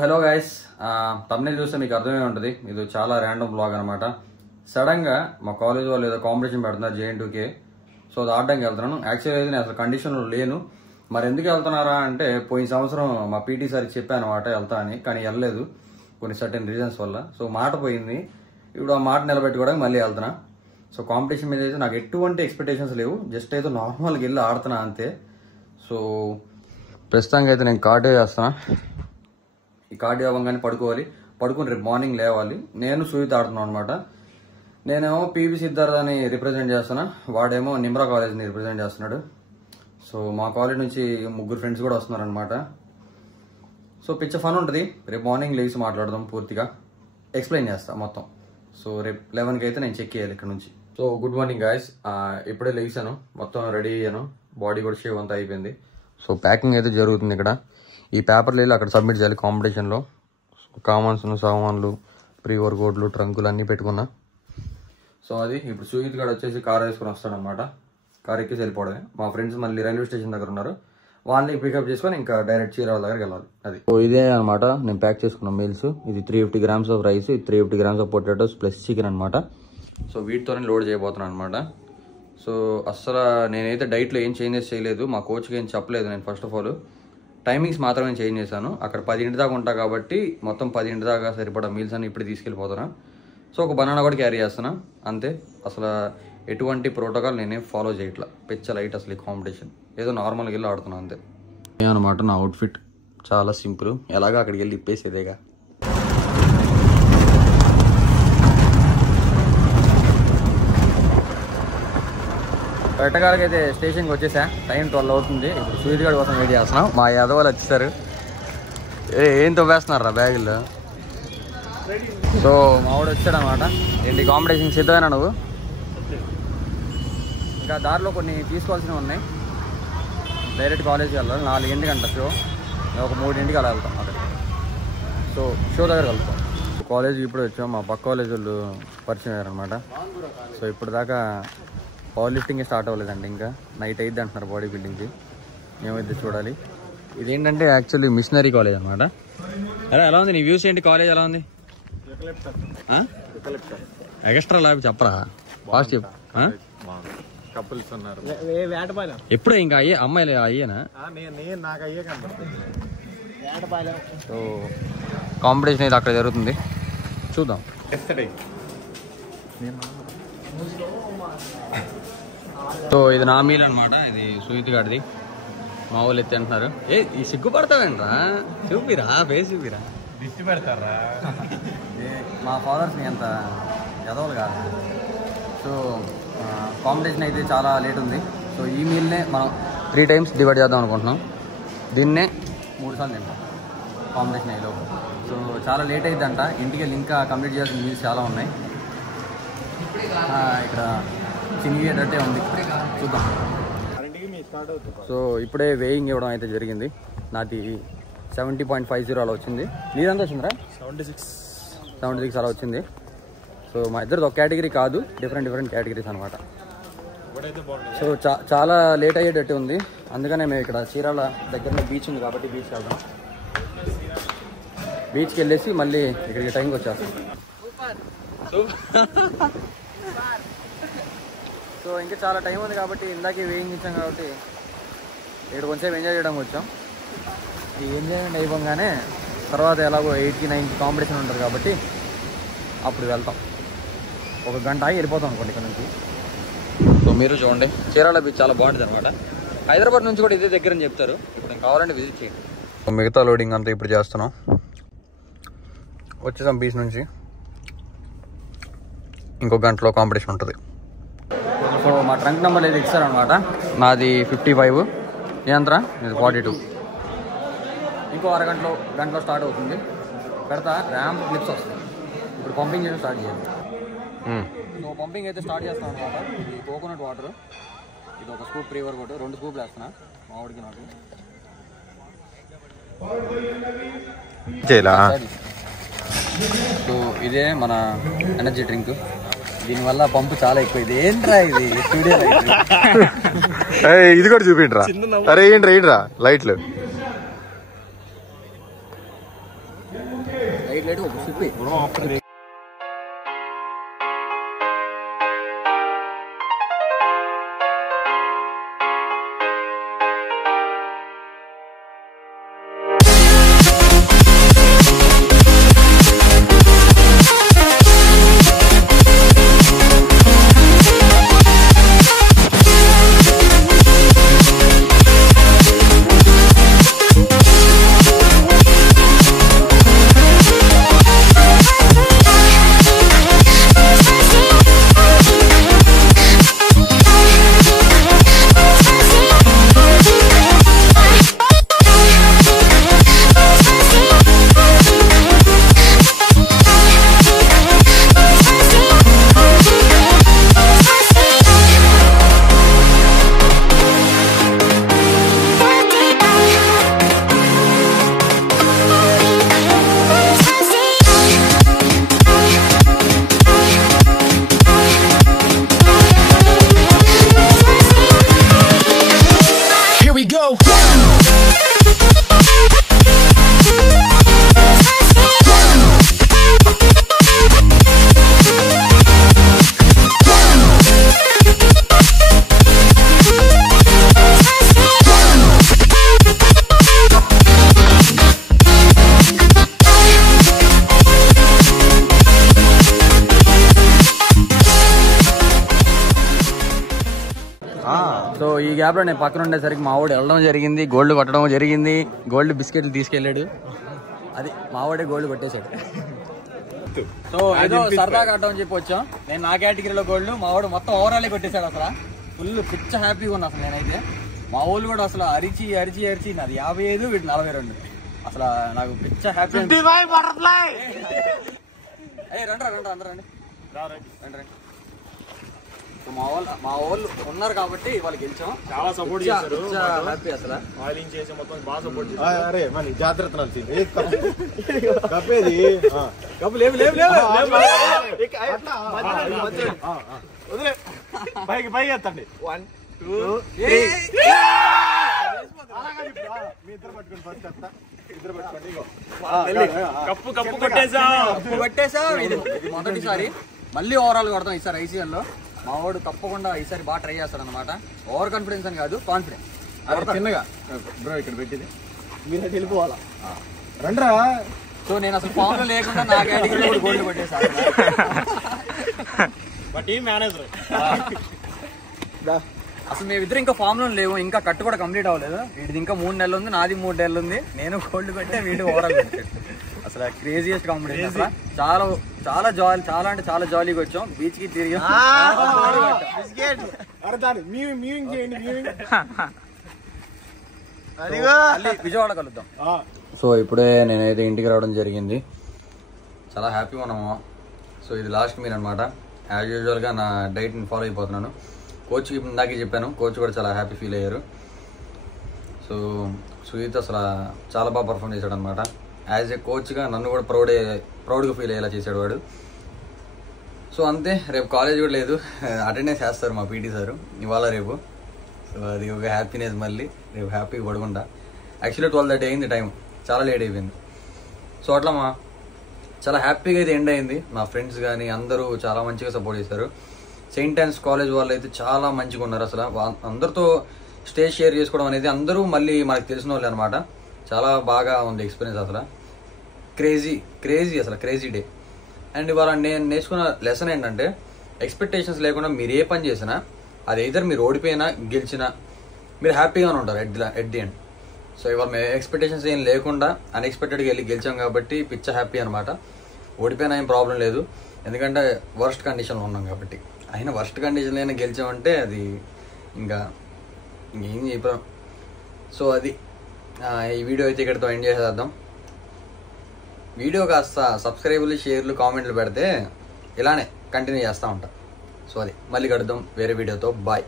Hello guys, thumbnail చూస్తే మీకు అర్థమే ఉంటుంది. ఇది చాలా ర్యాండమ్ బ్లాగ్ అనమాట. సడన్ గా మా కాలేజ్ వాళ్ళు ఏదో కాంపిటీషన్ పెడుతున్నారు JN2K. సో అది ఆడడానికి వెళ్తున్నాను. యాక్చువల్లీ అయితే నేను అసలు కండిషన్లో లేను. మరి ఎందుకు వెళ్తున్నారా అంటే, పోయిన సంవత్సరం మా PT సార్కి చెప్పాను అనమాట వెళ్తా అని, కానీ వెళ్ళలేదు కొన్ని సర్టెన్ రీజన్స్ వల్ల. సో మాట పోయింది. ఇప్పుడు ఆ మాట నిలబెట్టుకోవడానికి మళ్ళీ వెళ్తున్నా. సో కాంపిటీషన్ మీద అయితే నాకు ఎటువంటి ఎక్స్పెక్టేషన్స్ లేవు. జస్ట్ అయితే నార్మల్గా వెళ్ళి ఆడుతున్నా అంతే. సో ప్రస్తుతానికి అయితే నేను కార్డియో చేస్తున్నా. ఈ కార్డియో అవ్వగానే పడుకుని రేపు మార్నింగ్ లేవాలి. నేను సుహిత్ ఆడుతున్నాను అనమాట. నేనేమో PB సిద్ధార్థ్ అని రిప్రజెంట్ చేస్తున్నా, వాడేమో నిమ్రా కాలేజ్ని రిప్రజెంట్ చేస్తున్నాడు. సో మా కాలేజ్ నుంచి 3 ఫ్రెండ్స్ కూడా వస్తున్నారు అనమాట. సో పిచ్చ ఫన్ ఉంటుంది. రేపు మార్నింగ్ లేచి మాట్లాడదాం, పూర్తిగా ఎక్స్ప్లెయిన్ చేస్తా మొత్తం. సో రేపు 11కి అయితే నేను చెక్ చేయాలి ఇక్కడ నుంచి. సో గుడ్ మార్నింగ్ గాయస్, ఇప్పుడే లేచాను, మొత్తం రెడీ అయ్యాను, బాడీ కూడా షేవ్ అంతా అయిపోయింది. సో ప్యాకింగ్ అయితే జరుగుతుంది ఇక్కడ. ఈ పేపర్లు వెళ్ళి అక్కడ సబ్మిట్ చేయాలి కాంపిటీషన్లో. కామన్స్, సామాన్లు, ప్రీ వర్కౌట్లు, ట్రంకులు అన్నీ పెట్టుకున్నా. సో అది ఇప్పుడు సుహిత్ గడ వచ్చేసి కార్ వేసుకొని వస్తాడనమాట. కార్ ఎక్కేసి వెళ్ళిపోవడమే. మా ఫ్రెండ్స్ మళ్ళీ రైల్వే స్టేషన్ దగ్గర ఉన్నారు, వాళ్ళని పికప్ చేసుకొని ఇంకా డైరెక్ట్ చీరాల దగ్గరికి వెళ్ళాలి. అది సో ఇదే అనమాట నేను ప్యాక్ చేసుకున్న మీల్స్. ఇది 350 grams of rice, 350 grams of potatoes plus chicken అనమాట. సో వీటితోనే లోడ్ చేయబోతున్నాను అనమాట. సో అస్సలు నేనైతే డైట్లో ఏం చేంజెస్ చేయలేదు, మా కోచ్కి ఏం చెప్పలేదు. నేను ఫస్ట్ ఆఫ్ ఆల్ టైమింగ్స్ మాత్రమే చేంజ్ చేశాను. అక్కడ 10 దాకా ఉంటా కాబట్టి మొత్తం 10 దాకా సరిపడా మీల్స్ అని ఇప్పుడు తీసుకెళ్ళిపోతున్నా. సో ఒక బనానా కూడా క్యారీ చేస్తున్నా అంతే. అసలు ఎటువంటి ప్రోటోకాల్ నేనేం ఫాలో చేయట్లా. పిచ్చ లైట్ అసలు ఈ కాంపిటీషన్, ఏదో నార్మల్గా వెళ్ళి ఆడుతున్నా అంతే. అనమాట నా అవుట్ఫిట్ చాలా సింపుల్, ఎలాగా అక్కడికి వెళ్ళి ఇప్పేసేదేగా. కరెక్ట్గారికి అయితే స్టేషన్కి వచ్చేసా. టైం 12 అవుతుంది. ఇప్పుడు సుహిత్ గడి కోసం వెయిట్ చేస్తున్నాం. మా యాదవాళ్ళు వచ్చేసారు. ఏం తవ్వేస్తున్నారా బ్యాగుల్లో. సో మా వాడు వచ్చాడనమాట. ఏంటి కాంపిటీషన్ సిద్ధమేనా నువ్వు? ఇంకా దారిలో కొన్ని తీసుకోవాల్సినవి ఉన్నాయి. డైరెక్ట్ కాలేజ్కి వెళ్ళాలి. 4 గంటల షో, ఒక 3 అలా వెళ్తాం అక్కడ. సో షో దగ్గర వెళ్తాం. కాలేజ్కి ఇప్పుడు వచ్చాం. మా పక్క కాలేజ్ వాళ్ళు పరిచయం అయ్యారనమాట. సో ఇప్పుడు దాకా పవర్ లిఫ్టింగ్ స్టార్ట్ అవ్వలేదండి, ఇంకా నైట్ అయితే అంటున్నారు బాడీ బిల్డింగ్కి. మేమైతే చూడాలి. ఇదేంటంటే యాక్చువల్లీ మిషనరీ కాలేజ్ అనమాట. అరే ఎలా ఉంది నీ వ్యూస్ ఏంటి? కాలేజ్ ఎలా ఉంది? ఎక్స్ట్రా ల్యాబ్ చెప్పరా, ఫాస్ట్ చెప్పు. ఎప్పుడే ఇంకా అయ్యే అమ్మాయిలు అయ్యేనా? సో కాంపిటీషన్ అయితే అక్కడ జరుగుతుంది, చూద్దాం. సో ఇది నా మీల్ అనమాట. ఇది సుహిత్ గారిది. మా వాళ్ళు ఎత్తి అంటున్నారు. ఈ సిగ్గుపడతావేంట్రా, చూపిరా ఫేస్ చూపిరా. దిష్టి పెడతారా? మా ఫాదర్స్ని అంత ఎదవలు కాదు. సో కాంపిటీషన్ అయితే చాలా లేట్ ఉంది. సో ఈ మీల్నే మనం 3 times డివైడ్ చేద్దాం అనుకుంటున్నాం. దీన్నే 3 సార్లు తింటాం కాంపిటీషన్ అయ్యేలోపు. సో చాలా లేట్ అయిద్దంట. ఇంటికి వెళ్ళి ఇంకా కంప్లీట్ చేయాల్సిన మీల్స్ చాలా ఉన్నాయి. ఇక్కడ చినిగేటట్టే ఉంది, చూద్దాం. సో ఇప్పుడే వేయింగ్ ఇవ్వడం అయితే జరిగింది. నాది 70.50 అలా వచ్చింది. నీదంతా వచ్చిందిరా? 76 అలా వచ్చింది. సో మా ఇద్దరిది ఒక కేటగిరీ కాదు, డిఫరెంట్ కేటగిరీస్ అనమాట. సో చాలా లేట్ అయ్యేటట్టు ఉంది. అందుకనే మేము ఇక్కడ చీరాల దగ్గరలో బీచ్ ఉంది కాబట్టి బీచ్కి వెళ్దాం. బీచ్కి వెళ్ళేసి మళ్ళీ ఇక్కడికి టైంకి వచ్చేస్తాం. సో ఇంకా చాలా టైం ఉంది కాబట్టి ఇందాకే వేయింగ్ ఇచ్చాం కాబట్టి ఇక్కడ కొంచెం ఎంజాయ్ చేయడానికి వచ్చాం. ఈ ఎంజాయ్మెంట్ అయిపోగానే తర్వాత ఎలాగో 8కి 9కి కాంపిటీషన్ ఉంటుంది కాబట్టి అప్పుడు వెళ్తాం. 1 గంట ఆగి వెళ్ళిపోతాం అనుకోండి ఇక్కడ నుంచి. సో మీరు చూడండి, చీరాల బీచ్ చాలా బాగుంటుంది అనమాట. హైదరాబాద్ నుంచి కూడా ఇదే దగ్గర అని చెప్తారు. ఇప్పుడు నేను కావాలంటే విజిట్ చేయండి. మిగతా లోడింగ్ అంతా ఇప్పుడు చేస్తున్నాం. వచ్చేసాం బీచ్ నుంచి. ఇంకొక గంటలో కాంపిటీషన్ ఉంటుంది. సో మా ట్రంక్ నెంబర్ ఇది ఇచ్చారనమాట. నాది 55, ఏంట్రా ఇది 42. ఇంకో గంటలో స్టార్ట్ అవుతుంది. పెడతా ర్యాంప్ క్లిప్స్ వస్తాయి. ఇప్పుడు పంపింగ్ చేయడం స్టార్ట్ చేయాలి. సో పంపింగ్ అయితే స్టార్ట్ చేస్తాం అనమాట. ఇది కోకోనట్ వాటర్, ఇది ఒక స్కూప్ ప్రీ వర్కౌట్, 2 స్కూప్లు వేస్తున్నా మామిడికి నాకు. సో ఇదే మన ఎనర్జీ డ్రింక్. దీనివల్ల పంపు చాలా ఎక్కువ. ఇది ఏంట్రా ఇది స్టూడియో లైట్, ఇది కూడా చూపిండ్రా. అరే ఏంట్రా లైట్లు. లైట్ లైట్ ఒక సిప్పి. సో ఈ గ్యాప్ లో నేను పక్కన ఉండేసరికి మా వాడు వెళ్ళడం జరిగింది, గోల్డ్ కొట్టడం జరిగింది. గోల్డ్ బిస్కెట్లు తీసుకెళ్లాడు, అది మా వాడే గోల్డ్ కొట్టేశాడు. సో ఏదో సరదాగా ఆడటం అని చెప్పి వచ్చాం. నేను నా కేటగిరీలో గోల్డ్, మా వాడు మొత్తం ఓవరాల్ కొట్టేశాడు. అసలు ఫుల్ పిచ్చ హ్యాపీగా ఉన్నా అసలు నేనైతే. మా వాళ్ళు కూడా అసలు అరిచి అరిచి అరిచి నాది 55 వీటి 42. అసలు నాకు పిచ్చ హ్యాపీ. రండి అందరూ రండి. మా వాళ్ళు ఉన్నారు కాబట్టి వాళ్ళు గెలిచాం. చాలా సపోర్ట్ చేశారు, హ్యాపీ అసలు. ఆయిలింగ్ చేసి మొత్తం బాగా సపోర్ట్ చేశారు. అరే మరి జాగ్రత్త నడిచింది కప్పేది కప్పు లేవు వదిలే పైకి ఎత్తండి. 1 2 3 మీ ఇద్దరు పట్టుకోండి. ఫస్ట్ చెప్తా, ఇద్దరు పట్టుకోండి. కప్పు కొట్టేసాం. ఇది మొదటిసారి, మళ్ళీ ఓవరాల్ కొడతాం ఈసారి ఐసీఎల్ లో. మా వాడు తప్పకుండా ఈసారి బాగా ట్రై చేస్తాడు అనమాట. ఓవర్ కాన్ఫిడెన్స్ అని కాదు, కాన్ఫిడెన్స్. చిన్నగా బ్రో ఇక్కడ పెట్టింది మీరు వెళ్ళిపోవాలా రండ్రా. సో నేను అసలు ఫామ్ లో లేకుండా నా కేటగిరీలో కూడా గోల్డ్ కొట్టేసాను. అసలు మేమిద్దరు ఇంకా ఫామ్ లో లేవు, ఇంకా కట్టు కూడా కంప్లీట్ అవ్వలేదు. వీడిది ఇంకా 3 నెలలు ఉంది, నాది 3 నెలలు ఉంది. నేను గోల్డ్ కొట్టే వీడు ఓవరాల్ కొట్టాడు. అసలు క్రేజియస్ట్ కాంపిటీషన్. అసలు చాలా జాలీ, చాలా అంటే చాలా జాలీగా వచ్చాం. బీచ్ కి తిరిగాం. విజయవాడ కలుద్దాం. సో ఇప్పుడే నేనైతే ఇంటికి రావడం జరిగింది. చాలా హ్యాపీగా ఉన్నాము. సో ఇది లాస్ట్ మీల్ అనమాట. యాజ్ యూజువల్ గా నా డైట్ ని ఫాలో అయిపోతున్నాను. కోచ్ ఇందాకే చెప్పాను, కోచ్ కూడా చాలా హ్యాపీ ఫీల్ అయ్యారు. సో సుజిత్ అసలు చాలా బాగా పర్ఫామ్ చేశాడు అనమాట. యాజ్ ఏ కోచ్గా నన్ను కూడా ప్రౌడ్గా ఫీల్ అయ్యేలా చేశాడు వాడు. సో అంతే, రేపు కాలేజ్ కూడా లేదు, అటెండెన్స్ వేస్తారు మా పీటీ సారు ఇవాళ రేపు. సో అది ఒక హ్యాపీనెస్. మళ్ళీ రేపు హ్యాపీగా పడుకుంటా. యాక్చువల్లీ 12:30 అయింది టైం, చాలా లేట్ అయిపోయింది. సో అట్లా చాలా హ్యాపీగా అయితే ఎండ్ అయింది. మా ఫ్రెండ్స్ కానీ అందరూ చాలా మంచిగా సపోర్ట్ చేశారు. సెయింట్ ఆన్స్ కాలేజ్ వాళ్ళు అయితే చాలా మంచిగా ఉన్నారు. అసలు అందరితో స్టేజ్ షేర్ చేసుకోవడం అనేది, అందరూ మళ్ళీ మనకు తెలిసిన వాళ్ళు అనమాట. చాలా బాగా ఉంది ఎక్స్పీరియన్స్. అసలు క్రేజీ అసలు క్రేజీ డే. అండ్ ఇవాళ నేను నేర్చుకున్న లెసన్ ఏంటంటే, ఎక్స్పెక్టేషన్స్ లేకుండా మీరు ఏ పని చేసినా, అది ఎయిదర్ మీరు ఓడిపోయినా గెలిచినా మీరు హ్యాపీగానే ఉంటారు ఎట్ ది ఎండ్. సో ఇవాళ మేము ఎక్స్పెక్టేషన్స్ ఏం లేకుండా అన్ఎక్స్పెక్టెడ్గా వెళ్ళి గెలిచాం కాబట్టి పిచ్చ హ్యాపీ అనమాట. ఓడిపోయినా ఏం ప్రాబ్లం లేదు, ఎందుకంటే వర్స్ట్ కండిషన్లో ఉన్నాం కాబట్టి. అయినా వర్స్ట్ కండిషన్లో అయినా గెలిచామంటే అది ఇంకా ఇంకేం చెప్పాం. సో అది ఈ వీడియో అయితే ఇక్కడితో ఎండ్ చేసేద్దాం. వీడియో కాస్త సబ్స్క్రైబర్లు, షేర్లు, కామెంట్లు పెడితే ఇలానే కంటిన్యూ చేస్తూ ఉంటాం. సో అది మళ్ళీ కలుద్దాం వేరే వీడియోతో. బాయ్.